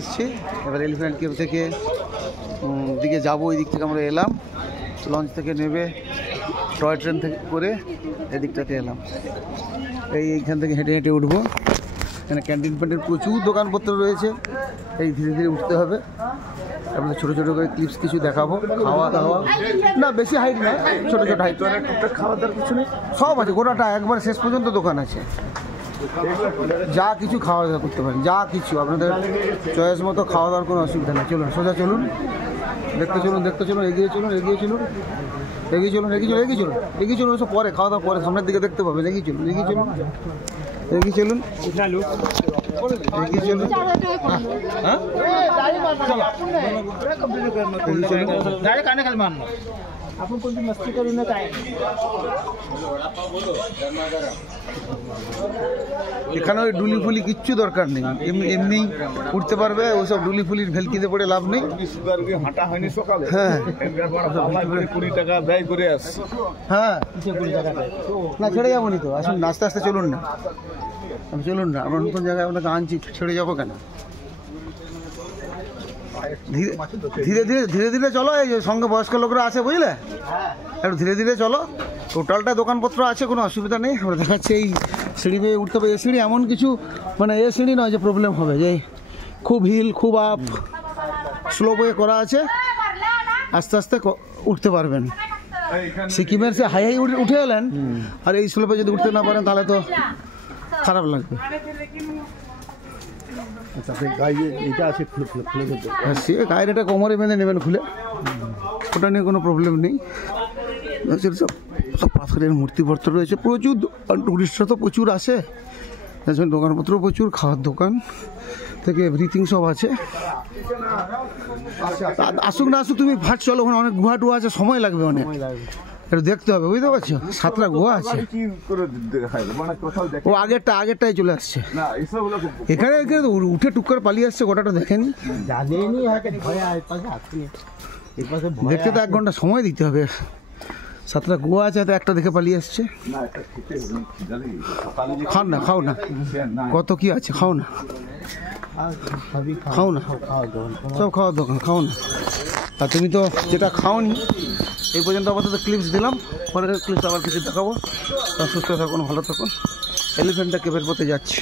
এসছি এবার elephant cave থেকে দিকে যাবো। ওই দিক থেকে আমরা এলাম, লঞ্চ থেকে নেবে টয় ট্রেন থেকে করে এদিকটাতে এলাম। এইখান থেকে হেঁটে হেঁটে উঠবো। এখানে ক্যান্টিন প্যান্টিন প্রচুর দোকানপত্র রয়েছে। এই ধীরে ধীরে উঠতে হবে। আপনাদের ছোটো ছোটো করে ক্লিপস কিছু দেখাবো। খাওয়া দাওয়া না, বেশি হাইট না, ছোটো ছোটো হাইট। খাওয়া দাওয়ার কিছু নেই, সব আছে গোটাটা একবার শেষ পর্যন্ত দোকান আছে। যা কিছু খাওয়া দাওয়া করতে পারেন, যা কিছু আপনাদের চয়েস মতো খাওয়া দাওয়ার কোনো অসুবিধা নেই। চলুন সোজা চলুন, দেখতে চলুন, এগিয়ে চলুন, এগিয়ে চলুন, এগিয়ে চলুন, এগিয়ে চলুন, এগিয়ে চলুন, এগিয়ে চলুন। ওসব পরে, খাওয়া দাওয়া পরে, সামনের দিকে দেখতে পাবেন। এগিয়ে চলুন, এগিয়ে চলুন, এগিয়ে চলুন, এগিয়ে চলুন। এখানে ওই ডুলি ফুলি কিচ্ছু দরকার নেই, এমনি উঠতে পারবে। ওইসব ডুলি ফুলির ভেলকিতে পড়ে লাভ নেই। হাঁটা হয়নি সকালে, হ্যাঁ 20 টাকা ব্যয় করে আসছি। হ্যাঁ না, ছেড়ে যাবো নি তো। আসুন আস্তে আস্তে চলুন না, চলুন না, আমরা নতুন জায়গায় আপনাকে আনছি, ছেড়ে যাবো কেন? ধীরে ধীরে ধীরে ধীরে চলো। এই যে সঙ্গে বয়স্ক লোকরা আছে, বুঝলে, একটু ধীরে ধীরে চলো। টোটালটা দোকানপত্র আছে, কোনো অসুবিধা নেই। আমরা দেখাচ্ছি এই সিঁড়ি বেয়ে উঠতে হবে। এই সিঁড়ি এমন কিছু মানে এ সিঁড়ি নয় যে প্রবলেম হবে, যে খুব হিল, খুব আপ, স্লো ওয়ে করা আছে। আস্তে আস্তে উঠতে পারবেন। সিকিমের সে হাই হাই উঠে এলেন, আর এই স্লোপে যদি উঠতে না পারেন তাহলে তো খারাপ লাগবে। সে গায়ের এটা কোমরে বেঁধে নেবেন খুলে, ওটা নিয়ে কোনো প্রবলেম নেই। সব সব পাথরের মূর্তিপত্র রয়েছে প্রচুর। টুরিস্টরা তো প্রচুর আসে, দোকানপত্র প্রচুর, খাওয়ার দোকান থেকে এভরিথিং সব আছে। আসুক না আসুক, তুমি ভাট চলো, ওখানে অনেক গুহা টুহা আছে, সময় লাগবে অনেক, একটু দেখতে হবে, বুঝতে পারছো। 7টা গুহা আছে। ও আগেরটাই চলে আসছে এখানে। উঠে টুক করে পালিয়ে আসছে, গোটাটা দেখেনি। দেখতে তো 1 ঘন্টা সময় দিতে হবে। 7টা গুহা আছে, তো একটা দেখে পালিয়ে আসছে। খাও না, খাও না, কত কি আছে, খাও না, খাও না, সব খাওয়ার দোকান, খাও না। আর তুমি তো যেটা খাওনি এই পর্যন্ত আপাতত ক্লিপস দিলাম, পরের ক্লিপস আবার কিছু দেখাবো। সুস্থ থাকুন, ভালো থাকুন। এলিফ্যান্টটা কেভের পথে যাচ্ছি।